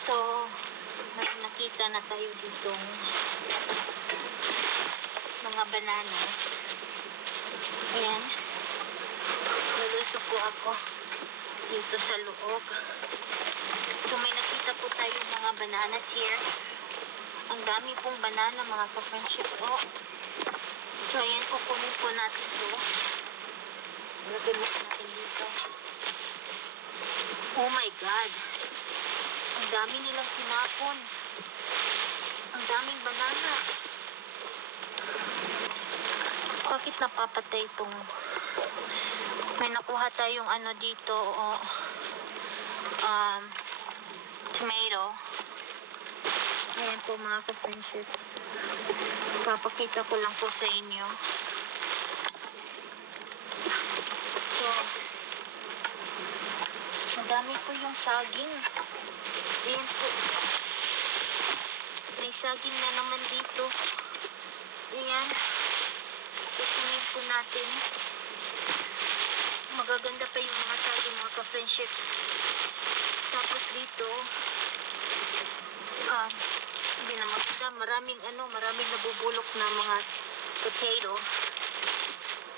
So, nakita na tayo ditong mga bananas. Ayan. Lulusok po ako dito sa loob. So, may nakita po tayong mga bananas here. Ang dami pong banana, mga ka-friendship po. So, ayan, kukunin po natin ito. Lagyan mo natin dito. Oh my God! Ang dami nilang tinapon. Ang daming banana. Bakit napapatay itong... May nakuha tayong ano dito, tomato. Ayan po mga ka-friendship. Papakita ko lang po sa inyo. So, madami po yung saging. Ayan po. May saging na naman dito. Ayan. Kukunin po natin. Magaganda pa yung mga saging mga ka-friendship. Tapos dito, hindi na maganda. Maraming nabubulok na mga potato.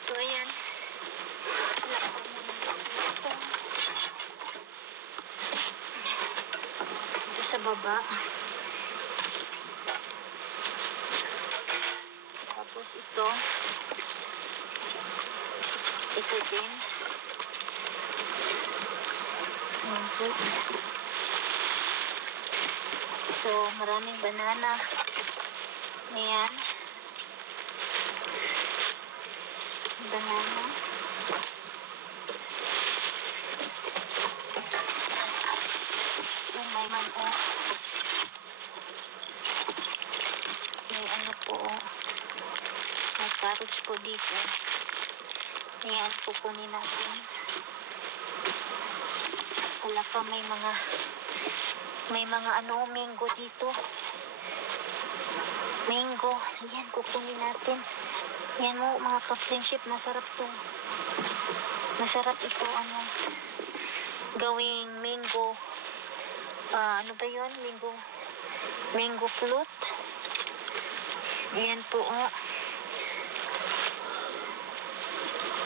So, ayan. Ito sa baba. Tapos ito. Ito din. Ayan po. So, maraming banana. Ayan. Banana. Yung may manok. May ano po. May carrots po dito. Ayan, kukunin natin. Wala pa, may mga mango dito. Mango. Ayan, kukunin natin. Ayan mo, mga ka-friendship, masarap to. Masarap ito, gawing mango. Ano ba yun? Mango float. Ayan po,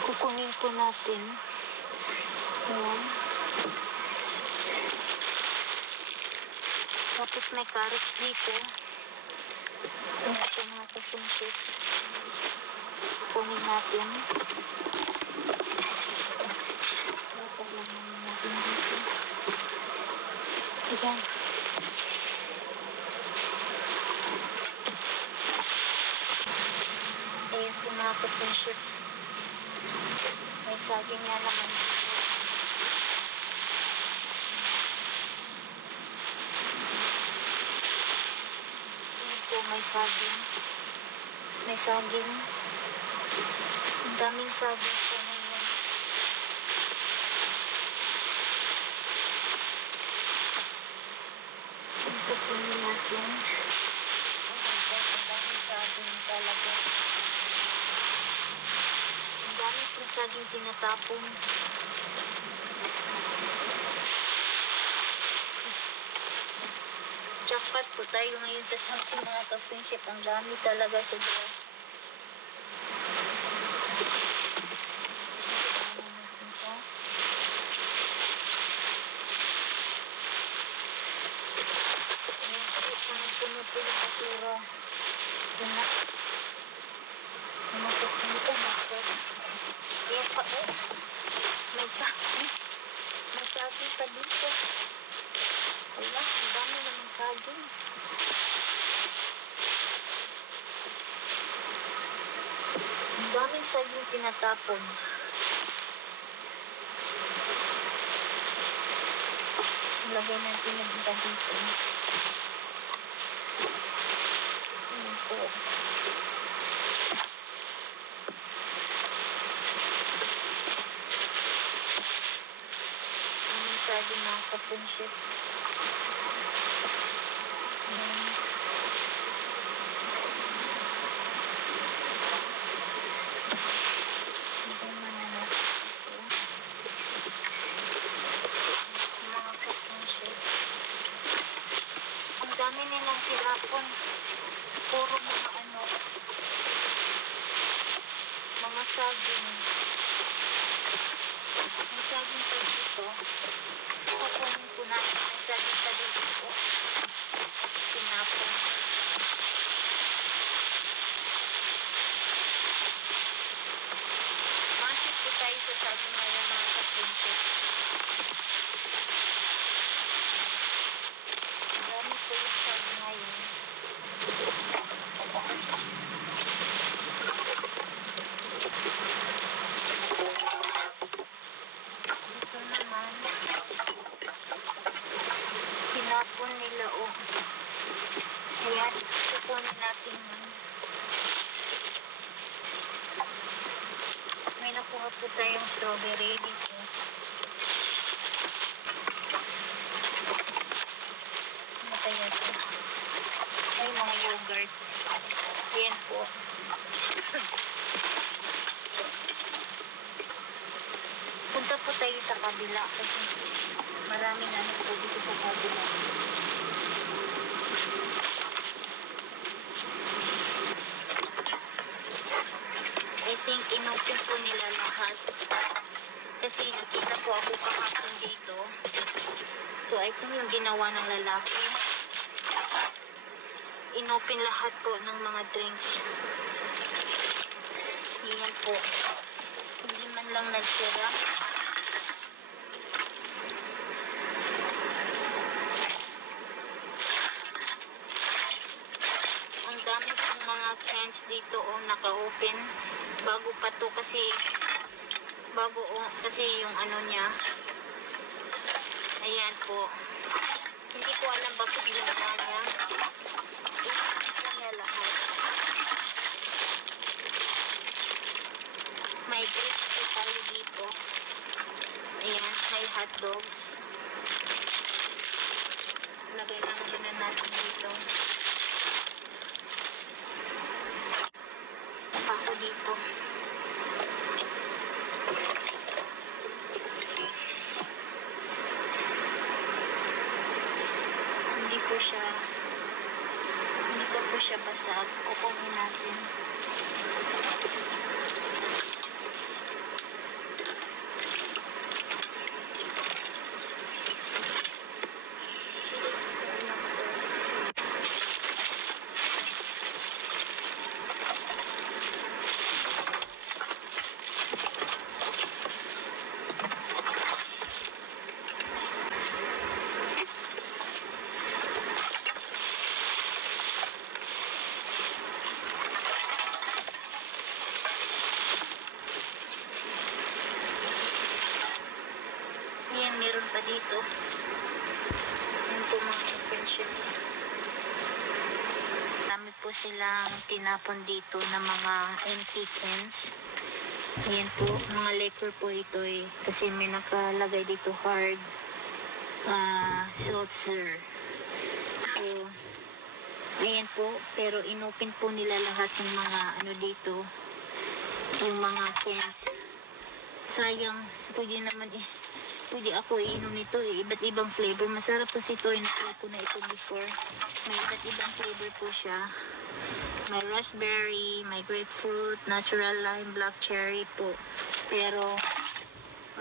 kukunin po natin. Ayan. Tapos may carrots dito. Ayan po mga ka-friendship. Kukunin natin. Paglaman natin dito. Ayan. Ayan po mga ka-friendship. May saging nga naman dito. Ayan po, may saging. May saging. Ang daming saging po ngayon. Ito po natin. Oh my God, ang daming saging talaga. Ang daming po saging tinatapon. Jackpot po tayo ngayon sa something mga ka-friendship. Ang dami talaga sobra. Sunod po yung basura. Yun na. Sumasok dito. Ayan pa eh. May saging. May saging pa dito. Wala, ang dami naman saging. Ang daming saging tinatapon. Lagay natin yung iba dito. Ayan po. Ang saging mga ka-friendship. nilang tinapon. Puro mga ano, mga saging. May saging pa dito. Kukunin ko natin ang saging pa dito. Tinapon. Masip po tayo sa saging ngayon mga ka-princess. Marami po yung saging ngayon. Dito naman, tinapon nila oh. Ayan, kukunin natin yun. May nakuha po tayong strawberry dito. Ano kaya ito? Ay, mga yogurt. Ayan po. Punta po tayo sa kabila kasi maraming ano po dito sa kabila. I think inopen po nila lahat. Kasi nakita po ako kahapon dito. So I think yung ginawa ng lalaki. Inopen lahat po ng mga drinks. Yan po. Hindi man lang nagsira. Ang dami pong mga cans dito o naka-open. Bago pa to kasi kasi yung ano niya. Ayan po. Hindi ko alam bakit ginawa niya. Ito niya lahat. May grapes po tayo dito. Ayan, may hot dogs. Lagay lang na natin dito. Ako dito. Hindi pa po siya basag. Kukunin natin. Ayan, meron pa dito. Ayan po mga friendships. Dami po silang tinapon dito na mga empty cans. Ayan po, mga liquor po ito eh. Kasi may nakalagay dito hard seltzer. So, ayan po. Pero inopen po nila lahat ng mga ano dito. Yung mga cans. Sayang, pwede naman pwede ako iinom nito eh. Iba't ibang flavor. Masarap kasi ito. Inatry ko na ito before. May iba't ibang flavor po siya. May raspberry, may grapefruit, natural lime, black cherry po. Pero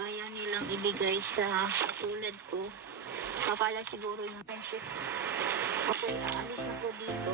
ayaw nilang ibigay sa katulad ko. Kapala siguro yung friendship. Okay, aalis na po dito.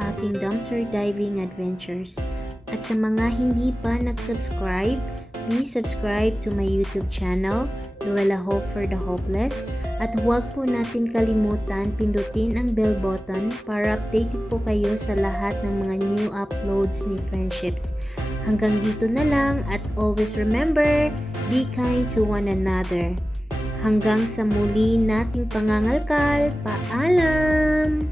aking dumpster diving adventures. At sa mga hindi pa nag-subscribe, please subscribe to my YouTube channel, Luella Hope for the Hopeless. At huwag po natin kalimutan pindutin ang bell button para updated po kayo sa lahat ng mga new uploads ni Friendships. Hanggang dito na lang at always remember, be kind to one another. Hanggang sa muli nating pangangalkal, paalam!